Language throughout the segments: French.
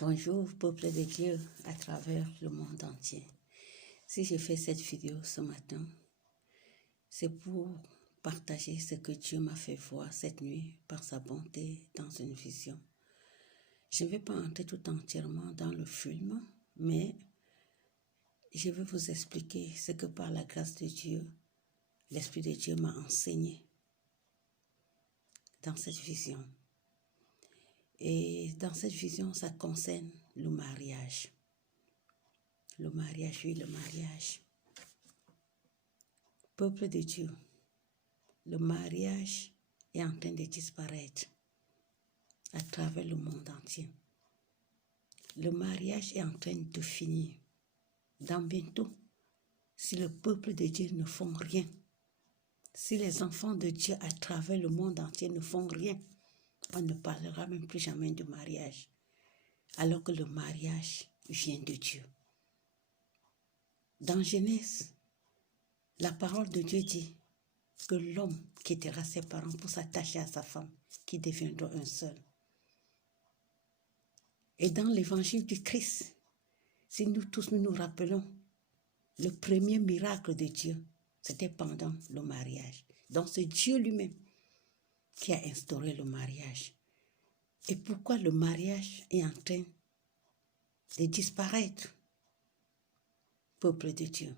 Bonjour, peuple de Dieu à travers le monde entier. Si je fais cette vidéo ce matin, c'est pour partager ce que Dieu m'a fait voir cette nuit par sa bonté dans une vision. Je ne vais pas entrer tout entièrement dans le film, mais je vais vous expliquer ce que par la grâce de Dieu, l'Esprit de Dieu m'a enseigné dans cette vision. Et dans cette vision, ça concerne le mariage. Le mariage, oui, le mariage. Peuple de Dieu, le mariage est en train de disparaître à travers le monde entier. Le mariage est en train de finir. Dans bientôt, si le peuple de Dieu ne font rien, si les enfants de Dieu à travers le monde entier ne font rien, on ne parlera même plus jamais de mariage, alors que le mariage vient de Dieu. Dans Genèse, la parole de Dieu dit que l'homme quittera ses parents pour s'attacher à sa femme, qui deviendra un seul. Et dans l'évangile du Christ, si nous tous nous rappelons, le premier miracle de Dieu, c'était pendant le mariage. Donc c'est Dieu lui-même qui a instauré le mariage. Et pourquoi le mariage est en train de disparaître? Peuple de Dieu,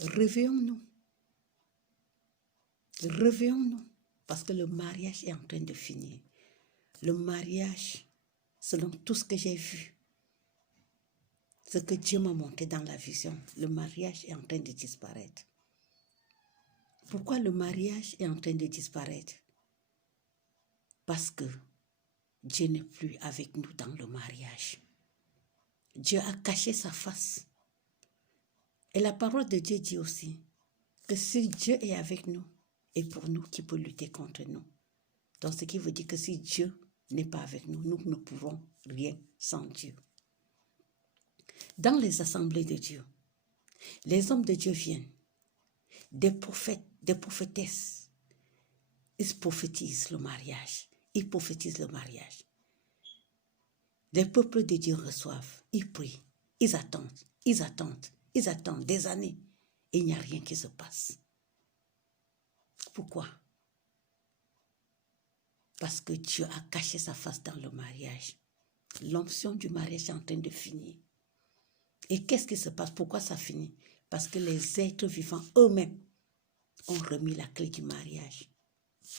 réveillons-nous. Réveillons-nous, parce que le mariage est en train de finir. Le mariage, selon tout ce que j'ai vu, ce que Dieu m'a montré dans la vision, le mariage est en train de disparaître. Pourquoi le mariage est en train de disparaître? Parce que Dieu n'est plus avec nous dans le mariage. Dieu a caché sa face. Et la parole de Dieu dit aussi que si Dieu est avec nous, et pour nous, qui peut lutter contre nous? Donc ce qui veut dire que si Dieu n'est pas avec nous, nous ne pourrons rien sans Dieu. Dans les assemblées de Dieu, les hommes de Dieu viennent, des prophètes, des prophétesses, ils prophétisent le mariage, ils prophétisent le mariage. Les peuples de Dieu reçoivent, ils prient, ils attendent, ils attendent, ils attendent des années et il n'y a rien qui se passe. Pourquoi? Parce que Dieu a caché sa face dans le mariage. L'onction du mariage est en train de finir. Et qu'est-ce qui se passe? Pourquoi ça finit? Parce que les êtres vivants eux-mêmes ont remis la clé du mariage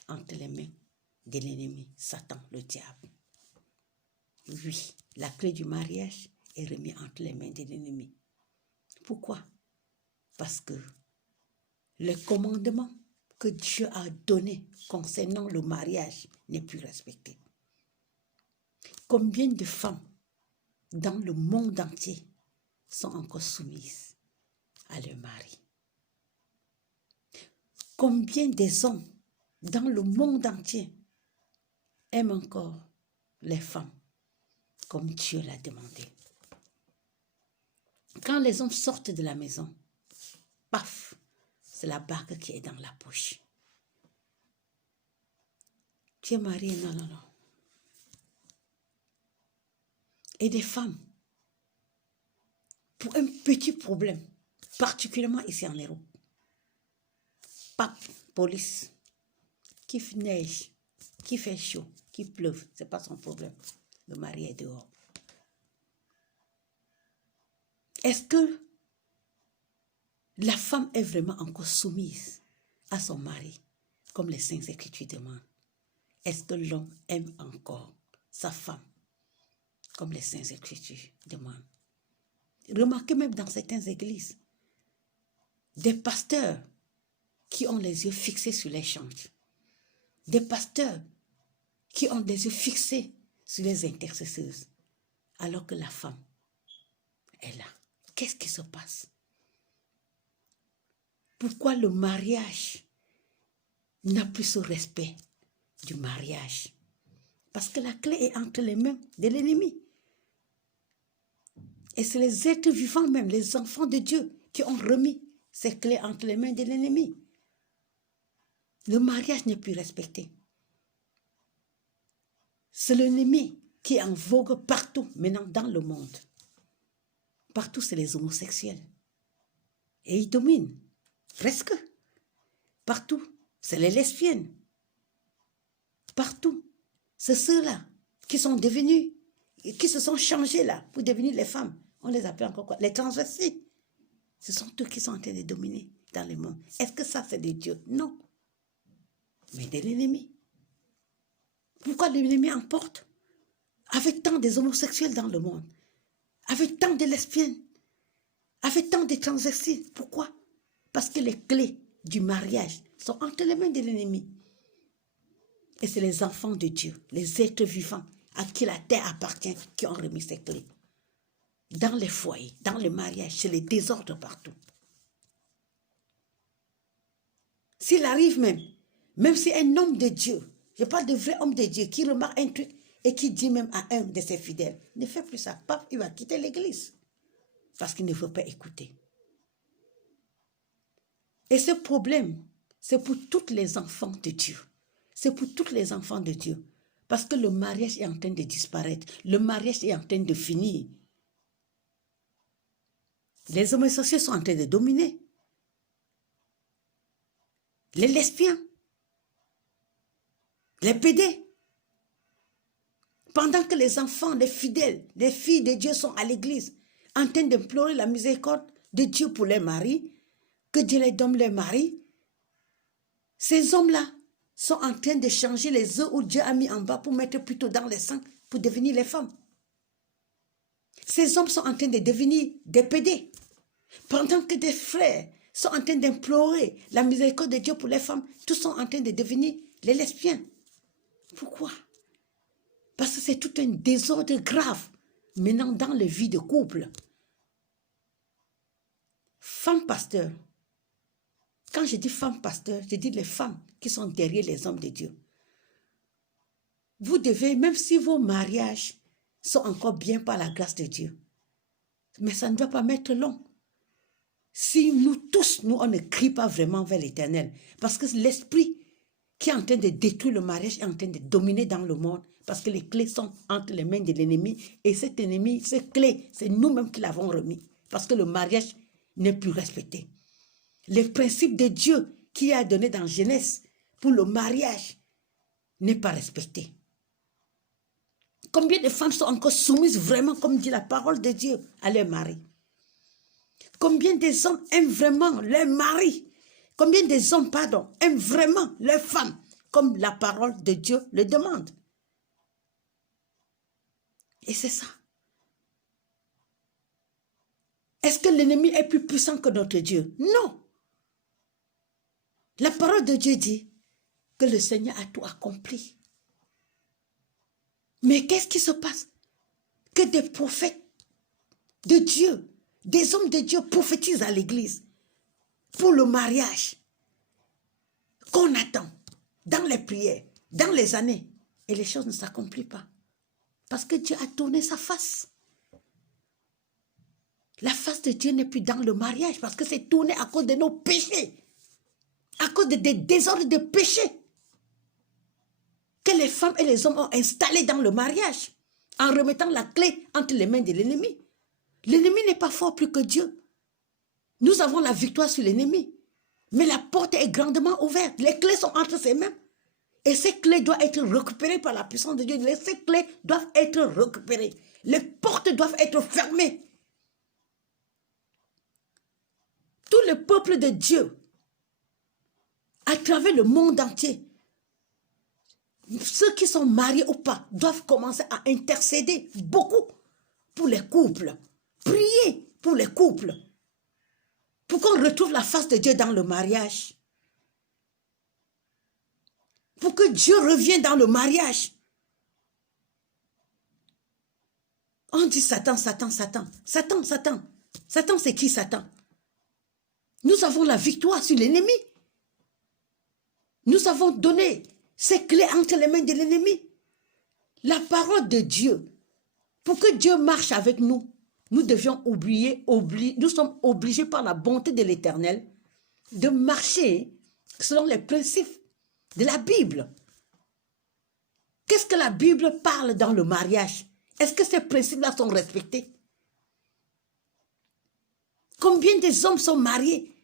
entre les mains de l'ennemi, Satan, le diable. Oui, la clé du mariage est remise entre les mains de l'ennemi. Pourquoi? Parce que le commandement que Dieu a donné concernant le mariage n'est plus respecté. Combien de femmes dans le monde entier sont encore soumises à leur mari? Combien des hommes dans le monde entier aiment encore les femmes comme Dieu l'a demandé? Quand les hommes sortent de la maison, paf, c'est la bague qui est dans la poche. Tu es marié? Non, non, non. Et des femmes, pour un petit problème, particulièrement ici en Europe, pap, police, qu'il neige, qu'il fait chaud, qu'il pleuve, ce n'est pas son problème. Le mari est dehors. Est-ce que la femme est vraiment encore soumise à son mari, comme les Saintes Écritures demandent? Est-ce que l'homme aime encore sa femme, comme les Saintes Écritures demandent? Remarquez même dans certaines églises, des pasteurs qui ont les yeux fixés sur les chantres, des pasteurs qui ont les yeux fixés sur les intercesseuses, alors que la femme est là. Qu'est-ce qui se passe? Pourquoi le mariage n'a plus ce respect du mariage? Parce que la clé est entre les mains de l'ennemi. Et c'est les êtres vivants même, les enfants de Dieu, qui ont remis ces clés entre les mains de l'ennemi. Le mariage n'est plus respecté. C'est l'ennemi qui est en vogue partout maintenant dans le monde. Partout, c'est les homosexuels. Et ils dominent. Presque. Partout, c'est les lesbiennes. Partout, c'est ceux-là qui sont devenus, qui se sont changés là pour devenir les femmes. On les appelle encore quoi? Les transvestis. Ce sont eux qui sont en train de dominer dans le monde. Est-ce que ça, c'est de Dieu? Non. Mais de l'ennemi. Pourquoi l'ennemi emporte? Avec tant des homosexuels dans le monde, avec tant de lesbiennes, avec tant de transvestis. Pourquoi? Parce que les clés du mariage sont entre les mains de l'ennemi. Et c'est les enfants de Dieu, les êtres vivants à qui la terre appartient, qui ont remis ces clés. Dans les foyers, dans le mariage, c'est le désordre partout. S'il arrive même si un homme de Dieu, je parle de vrai homme de Dieu, qui remarque un truc et qui dit même à un de ses fidèles, ne fais plus ça, paf, il va quitter l'église. Parce qu'il ne veut pas écouter. Et ce problème, c'est pour tous les enfants de Dieu. C'est pour tous les enfants de Dieu. Parce que le mariage est en train de disparaître. Le mariage est en train de finir. Les homosexuels sont en train de dominer. Les lesbiens. Les pédés. Pendant que les enfants, les fidèles, les filles de Dieu sont à l'église, en train d'implorer la miséricorde de Dieu pour les maris, que Dieu les donne les maris, ces hommes-là sont en train de changer les œufs où Dieu a mis en bas pour mettre plutôt dans les seins pour devenir les femmes. Ces hommes sont en train de devenir des pédés. Pendant que des frères sont en train d'implorer la miséricorde de Dieu pour les femmes, tous sont en train de devenir les lesbiens. Pourquoi? Parce que c'est tout un désordre grave maintenant dans la vie de couple. Femmes pasteurs. Quand je dis femmes pasteurs, je dis les femmes qui sont derrière les hommes de Dieu. Vous devez, même si vos mariages sont encore bien par la grâce de Dieu, mais ça ne doit pas mettre long. Si nous tous, on ne crie pas vraiment vers l'Éternel, parce que l'esprit qui est en train de détruire le mariage est en train de dominer dans le monde, parce que les clés sont entre les mains de l'ennemi, et cet ennemi, ces clés, c'est nous-mêmes qui l'avons remis, parce que le mariage n'est plus respecté. Les principes de Dieu qui a donné dans Genèse pour le mariage n'est pas respecté. Combien de femmes sont encore soumises vraiment, comme dit la parole de Dieu, à leur mari? Combien des hommes aiment vraiment leur mari? Combien des hommes, aiment vraiment leur femme, comme la parole de Dieu le demande? Et c'est ça. Est-ce que l'ennemi est plus puissant que notre Dieu? Non. La parole de Dieu dit que le Seigneur a tout accompli. Mais qu'est-ce qui se passe? Que des prophètes de Dieu, des hommes de Dieu prophétisent à l'église pour le mariage qu'on attend dans les prières, dans les années. Et les choses ne s'accomplissent pas. Parce que Dieu a tourné sa face. La face de Dieu n'est plus dans le mariage parce que c'est tourné à cause de nos péchés. À cause des désordres de péché que les femmes et les hommes ont installés dans le mariage en remettant la clé entre les mains de l'ennemi. L'ennemi n'est pas fort plus que Dieu. Nous avons la victoire sur l'ennemi. Mais la porte est grandement ouverte. Les clés sont entre ses mains. Et ces clés doivent être récupérées par la puissance de Dieu. Ces clés doivent être récupérées. Les portes doivent être fermées. Tout le peuple de Dieu, à travers le monde entier, ceux qui sont mariés ou pas, doivent commencer à intercéder beaucoup pour les couples. Prier pour les couples. Pour qu'on retrouve la face de Dieu dans le mariage. Pour que Dieu revienne dans le mariage. On dit Satan, Satan, Satan. Satan, Satan. Satan, c'est qui Satan? Nous avons la victoire sur l'ennemi. Nous avons donné ces clés entre les mains de l'ennemi. La parole de Dieu. Pour que Dieu marche avec nous, nous devions nous sommes obligés par la bonté de l'Éternel de marcher selon les principes de la Bible. Qu'est-ce que la Bible parle dans le mariage? Est-ce que ces principes-là sont respectés? Combien des hommes sont mariés?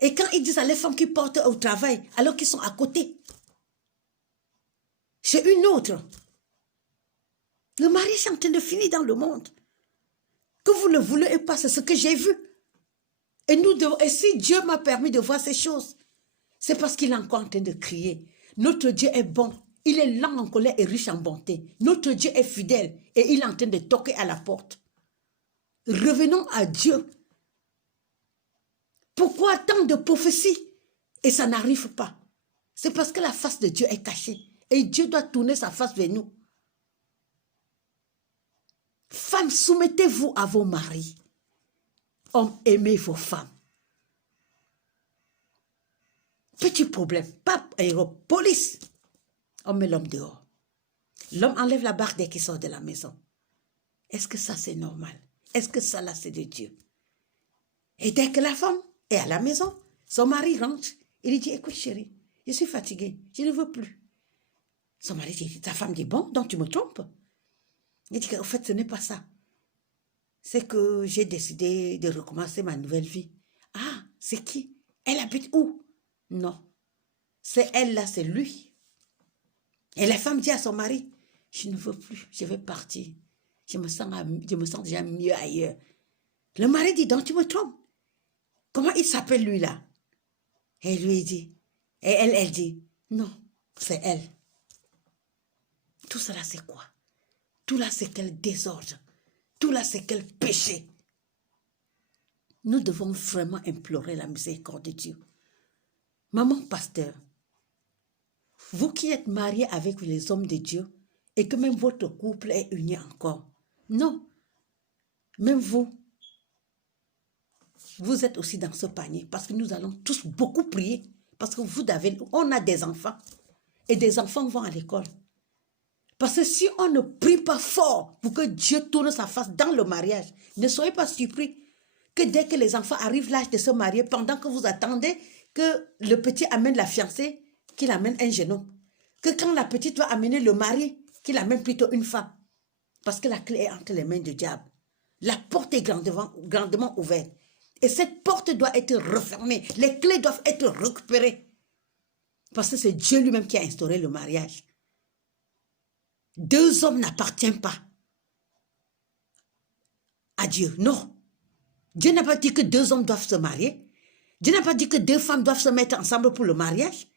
Et quand ils disent à les femmes qui portent au travail, alors qu'ils sont à côté, c'est une autre. Le mariage est en train de finir dans le monde. Que vous le voulez ou pas, c'est ce que j'ai vu. Et si Dieu m'a permis de voir ces choses, c'est parce qu'il est encore en train de crier. Notre Dieu est bon. Il est lent en colère et riche en bonté. Notre Dieu est fidèle et il est en train de toquer à la porte. Revenons à Dieu. Pourquoi tant de prophéties et ça n'arrive pas? C'est parce que la face de Dieu est cachée. Et Dieu doit tourner sa face vers nous. Femmes, soumettez-vous à vos maris. Hommes, aimez vos femmes. Petit problème. Pape, police. On met l'homme dehors. L'homme enlève la barre dès qu'il sort de la maison. Est-ce que ça c'est normal? Est-ce que ça là c'est de Dieu? Et dès que la femme est à la maison, son mari rentre. Il lui dit, écoute chérie, je suis fatiguée, je ne veux plus. Son mari dit, ta femme dit, bon, donc tu me trompes. Il dit, en fait, ce n'est pas ça. C'est que j'ai décidé de recommencer ma nouvelle vie. Ah, c'est qui? Elle habite où? Non, c'est elle là, c'est lui. Et la femme dit à son mari, je ne veux plus, je vais partir. Je me sens déjà mieux ailleurs. Le mari dit, donc tu me trompes. Comment il s'appelle lui là? Et lui dit, et elle dit, non, c'est elle. Tout cela c'est quoi? Tout là c'est quel désordre? Tout là c'est quel péché? Nous devons vraiment implorer la miséricorde de Dieu. Maman pasteur, vous qui êtes mariés avec les hommes de Dieu et que même votre couple est uni encore, non, même vous êtes aussi dans ce panier parce que nous allons tous beaucoup prier parce que on a des enfants et des enfants vont à l'école. Parce que si on ne prie pas fort pour que Dieu tourne sa face dans le mariage, ne soyez pas surpris que dès que les enfants arrivent l'âge de se marier, pendant que vous attendez que le petit amène la fiancée, qu'il amène un jeune homme. Que quand la petite va amener le mari, qu'il amène plutôt une femme. Parce que la clé est entre les mains du diable. La porte est grandement ouverte. Et cette porte doit être refermée. Les clés doivent être récupérées. Parce que c'est Dieu lui-même qui a instauré le mariage. Deux hommes n'appartiennent pas à Dieu. Non. Dieu n'a pas dit que deux hommes doivent se marier. Dieu n'a pas dit que deux femmes doivent se mettre ensemble pour le mariage.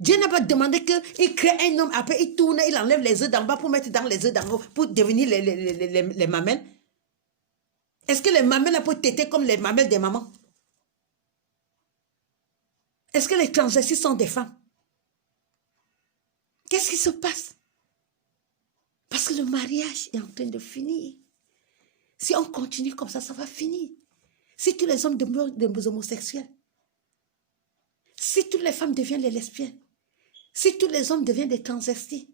Dieu n'a pas demandé qu'il crée un homme, après il tourne, il enlève les œufs d'en bas pour mettre dans les œufs d'en haut, pour devenir les mamelles. Est-ce que les mamelles peuvent téter comme les mamelles des mamans? Est-ce que les transvestis sont des femmes? Qu'est-ce qui se passe? Parce que le mariage est en train de finir. Si on continue comme ça va finir. Si tous les hommes demeurent des homosexuels, si toutes les femmes deviennent des lesbiennes, si tous les hommes deviennent des transvestis,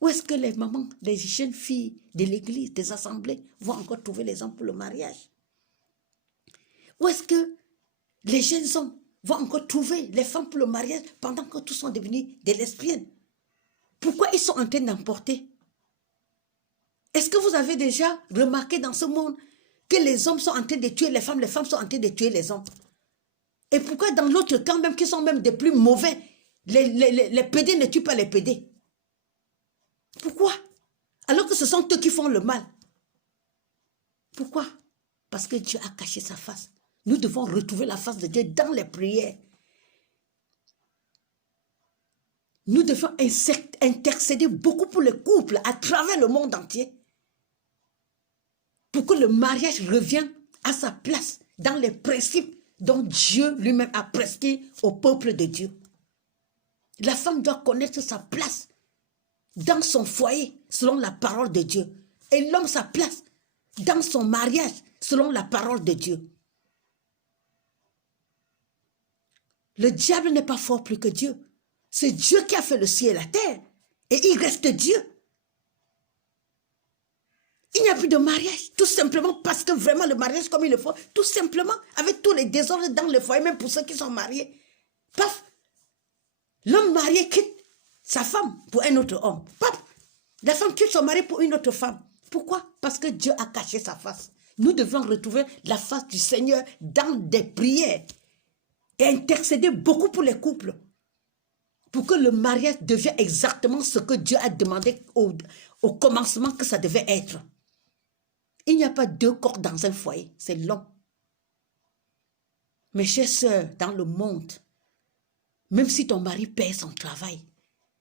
où est-ce que les mamans, les jeunes filles de l'église, des assemblées, vont encore trouver les hommes pour le mariage? Où est-ce que les jeunes hommes vont encore trouver les femmes pour le mariage pendant que tous sont devenus des lesbiennes? Pourquoi ils sont en train d'emporter? Est-ce que vous avez déjà remarqué dans ce monde que les hommes sont en train de tuer les femmes sont en train de tuer les hommes? Et pourquoi dans l'autre camp même, qui sont même des plus mauvais, les pédés ne tuent pas les pédés? Pourquoi? Alors que ce sont eux qui font le mal. Pourquoi? Parce que Dieu a caché sa face. Nous devons retrouver la face de Dieu dans les prières. Nous devons intercéder beaucoup pour le couple à travers le monde entier. Pour que le mariage revienne à sa place dans les principes dont Dieu lui-même a prescrit au peuple de Dieu. La femme doit connaître sa place dans son foyer selon la parole de Dieu. Et l'homme sa place dans son mariage selon la parole de Dieu. Le diable n'est pas fort plus que Dieu. C'est Dieu qui a fait le ciel et la terre. Et il reste Dieu. Il n'y a plus de mariage, tout simplement parce que vraiment le mariage comme il le faut, tout simplement avec tous les désordres dans le foyer, même pour ceux qui sont mariés. Paf, l'homme marié quitte sa femme pour un autre homme. Paf, La femme quitte son mari pour une autre femme. Pourquoi? Parce que Dieu a caché sa face. Nous devons retrouver la face du Seigneur dans des prières et intercéder beaucoup pour les couples. Pour que le mariage devienne exactement ce que Dieu a demandé au commencement que ça devait être. Il n'y a pas deux corps dans un foyer, c'est long. Mes chères sœurs, dans le monde, même si ton mari perd son travail,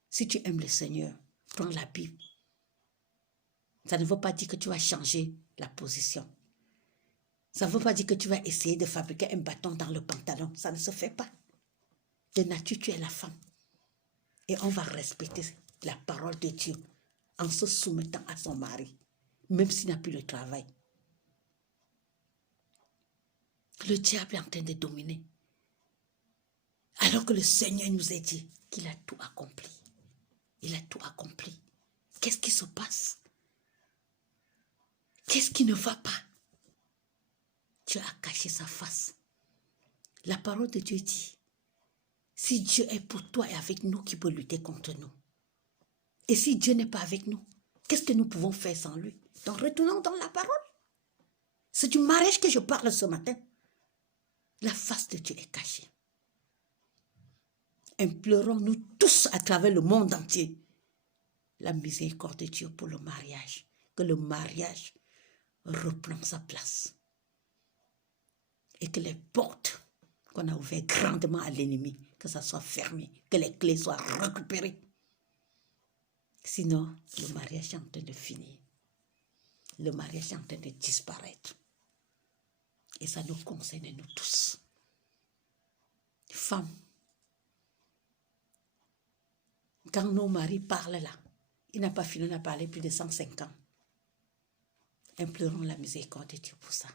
si tu aimes le Seigneur, prends la Bible. Ça ne veut pas dire que tu vas changer la position. Ça ne veut pas dire que tu vas essayer de fabriquer un bâton dans le pantalon. Ça ne se fait pas. De nature, tu es la femme. Et on va respecter la parole de Dieu en se soumettant à son mari, même s'il n'a plus le travail. Le diable est en train de dominer. Alors que le Seigneur nous a dit qu'il a tout accompli. Il a tout accompli. Qu'est-ce qui se passe? Qu'est-ce qui ne va pas? Dieu a caché sa face. La parole de Dieu dit, si Dieu est pour toi et avec nous, qui peut lutter contre nous? Et si Dieu n'est pas avec nous, qu'est-ce que nous pouvons faire sans lui? Donc retournons dans la parole. C'est du mariage que je parle ce matin. La face de Dieu est cachée. Implorons-nous tous à travers le monde entier la miséricorde de Dieu pour le mariage. Que le mariage reprenne sa place. Et que les portes qu'on a ouvertes grandement à l'ennemi, que ça soit fermé, que les clés soient récupérées. Sinon, le mariage est en train de finir. Le mariage est en train de disparaître. Et ça nous concerne, nous tous. Femmes, quand nos maris parlent là, il n'a pas fini de parler plus de 105 ans. Implorons la miséricorde de Dieu pour ça.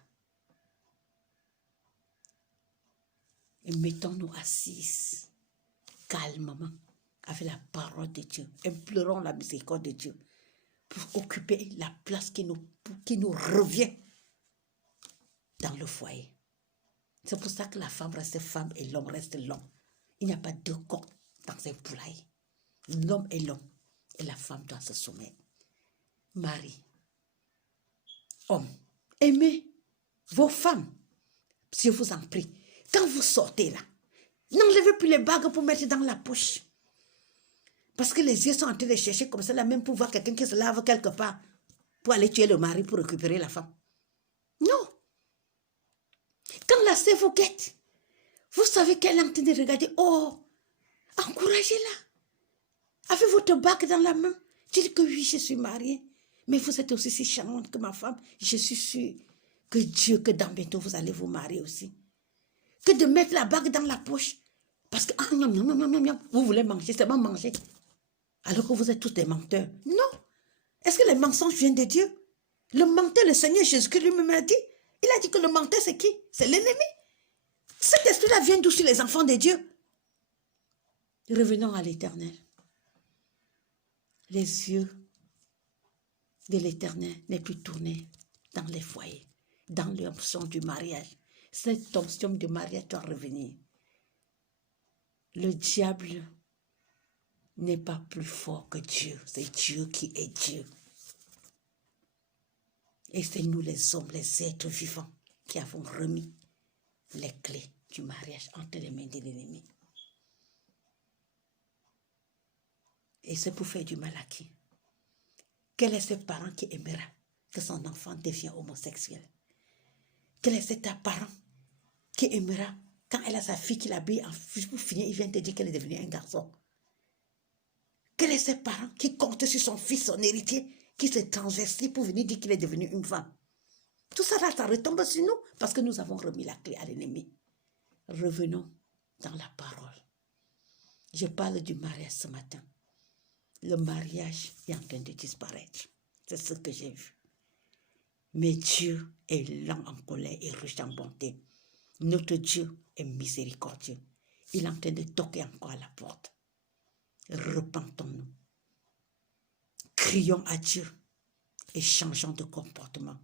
Et mettons-nous assises, calmement, avec la parole de Dieu. Implorons la miséricorde de Dieu pour occuper la place qui nous revient dans le foyer. C'est pour ça que la femme reste femme et l'homme reste l'homme. Il n'y a pas deux corps dans un poulailler. L'homme est l'homme et la femme doit se soumettre. Mari, homme, aimez vos femmes, si je vous en prie. Quand vous sortez là, n'enlevez plus les bagues pour mettre dans la poche. Parce que les yeux sont en train de chercher comme ça, là, même pour voir quelqu'un qui se lave quelque part, pour aller tuer le mari, pour récupérer la femme. Non. Quand la sœur vous guette, vous savez qu'elle est en train de regarder. Oh, encouragez-la. Avez votre bague dans la main. Dites que oui, je suis mariée. Mais vous êtes aussi si charmante que ma femme. Je suis sûre que Dieu, que dans bientôt, vous allez vous marier aussi. Que de mettre la bague dans la poche. Parce que vous voulez manger, c'est pas manger. Alors que vous êtes tous des menteurs. Non. Est-ce que les mensonges viennent de Dieu? Le menteur, le Seigneur Jésus-Christ lui-même a dit. Il a dit que le menteur, c'est qui? C'est l'ennemi. Cet esprit-là vient d'où sur les enfants de Dieu? Revenons à l'Éternel. Les yeux de l'Éternel n'est plus tourné dans les foyers, dans l'onction du mariage. Cette onction du mariage doit revenir. Le diable n'est pas plus fort que Dieu. C'est Dieu qui est Dieu. Et c'est nous les hommes, les êtres vivants, qui avons remis les clés du mariage entre les mains de l'ennemi. Et c'est pour faire du mal à qui? Quel est ce parent qui aimera que son enfant devienne homosexuel? Quel est cet parent qui aimera quand elle a sa fille qui l'habille en fille pour finir, il vient te dire qu'elle est devenue un garçon? Quel est ce parent qui compte sur son fils, son héritier, qui se transvestit pour venir dire qu'il est devenu une femme? Tout ça, là, ça retombe sur nous parce que nous avons remis la clé à l'ennemi. Revenons dans la parole. Je parle du mariage ce matin. Le mariage est en train de disparaître. C'est ce que j'ai vu. Mais Dieu est lent en colère et riche en bonté. Notre Dieu est miséricordieux. Il est en train de toquer encore à la porte. Repentons-nous. Crions à Dieu et changeons de comportement.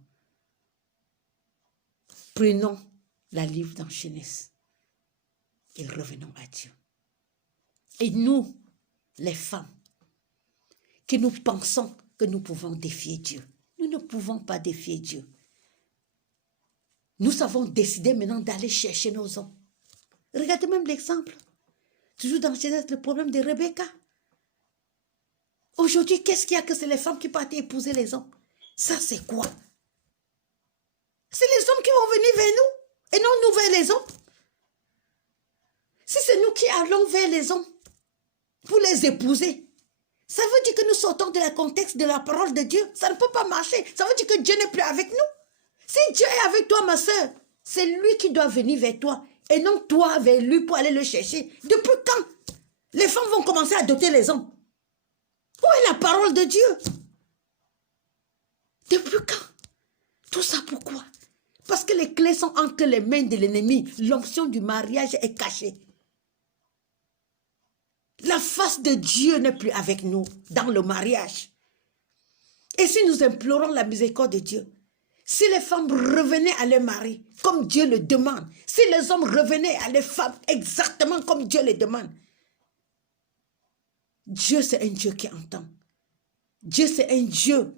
Prenons la livre dans Genèse et revenons à Dieu. Et nous, les femmes, que nous pensons que nous pouvons défier Dieu. Nous ne pouvons pas défier Dieu. Nous avons décidé maintenant d'aller chercher nos hommes. Regardez même l'exemple. Toujours dans Genèse, le problème de Rebecca. Aujourd'hui, qu'est-ce qu'il y a que c'est les femmes qui partent épouser les hommes? Ça, c'est quoi? C'est les hommes qui vont venir vers nous et non nous vers les hommes. Si c'est nous qui allons vers les hommes pour les épouser, ça veut dire que nous sortons de la contexte de la parole de Dieu. Ça ne peut pas marcher. Ça veut dire que Dieu n'est plus avec nous. Si Dieu est avec toi, ma soeur, c'est lui qui doit venir vers toi et non toi vers lui pour aller le chercher. Depuis quand les femmes vont commencer à adopter les hommes? Où est la parole de Dieu? Depuis quand? Tout ça pourquoi? Parce que les clés sont entre les mains de l'ennemi. L'onction du mariage est cachée. La face de Dieu n'est plus avec nous dans le mariage. Et si nous implorons la miséricorde de Dieu, si les femmes revenaient à leur mari comme Dieu le demande, si les hommes revenaient à leurs femmes exactement comme Dieu le demande, Dieu c'est un Dieu qui entend. Dieu c'est un Dieu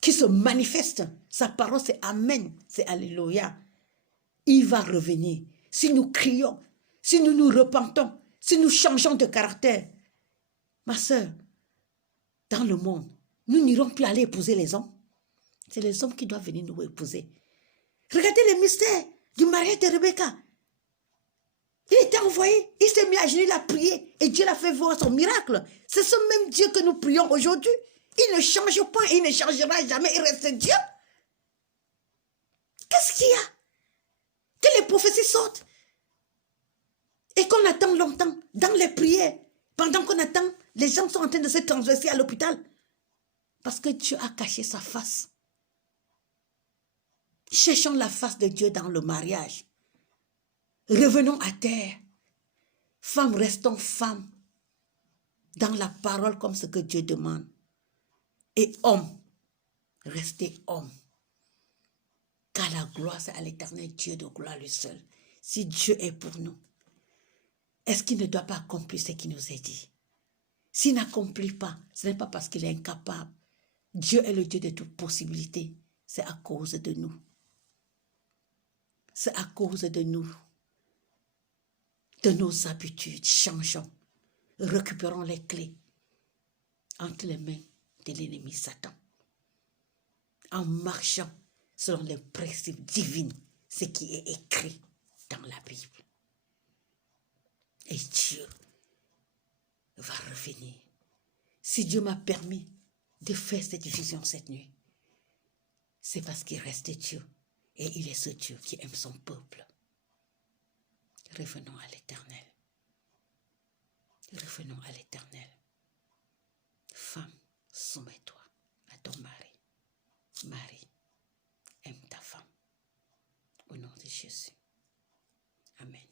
qui se manifeste. Sa parole c'est Amen, c'est Alléluia. Il va revenir. Si nous crions, si nous nous repentons, si nous changeons de caractère, ma soeur, dans le monde, nous n'irons plus aller épouser les hommes. C'est les hommes qui doivent venir nous épouser. Regardez les mystères du mariage de Rebecca. Il était envoyé, il s'est mis à genoux, il a prié et Dieu l'a fait voir son miracle. C'est ce même Dieu que nous prions aujourd'hui. Il ne change pas, il ne changera jamais, il reste Dieu. Qu'est-ce qu'il y a? Que les prophéties sortent et qu'on attend longtemps dans les prières. Pendant qu'on attend, les gens sont en train de se transverser à l'hôpital. Parce que Dieu a caché sa face. Cherchons la face de Dieu dans le mariage. Revenons à terre. Femmes, restons femmes. Dans la parole comme ce que Dieu demande. Et hommes, restez hommes. Car la gloire, c'est à l'éternel Dieu de gloire lui seul. Si Dieu est pour nous, est-ce qu'il ne doit pas accomplir ce qu'il nous a dit? S'il n'accomplit pas, ce n'est pas parce qu'il est incapable. Dieu est le Dieu de toutes possibilités. C'est à cause de nous. C'est à cause de nous. De nos habitudes. Changeons. Récupérons les clés entre les mains de l'ennemi Satan. En marchant selon les principes divins, ce qui est écrit dans la Bible. Et Dieu va revenir. Si Dieu m'a permis de faire cette vision cette nuit, c'est parce qu'il reste Dieu. Et il est ce Dieu qui aime son peuple. Revenons à l'Éternel. Revenons à l'Éternel. Femme, soumets-toi à ton mari. Mari, aime ta femme. Au nom de Jésus. Amen.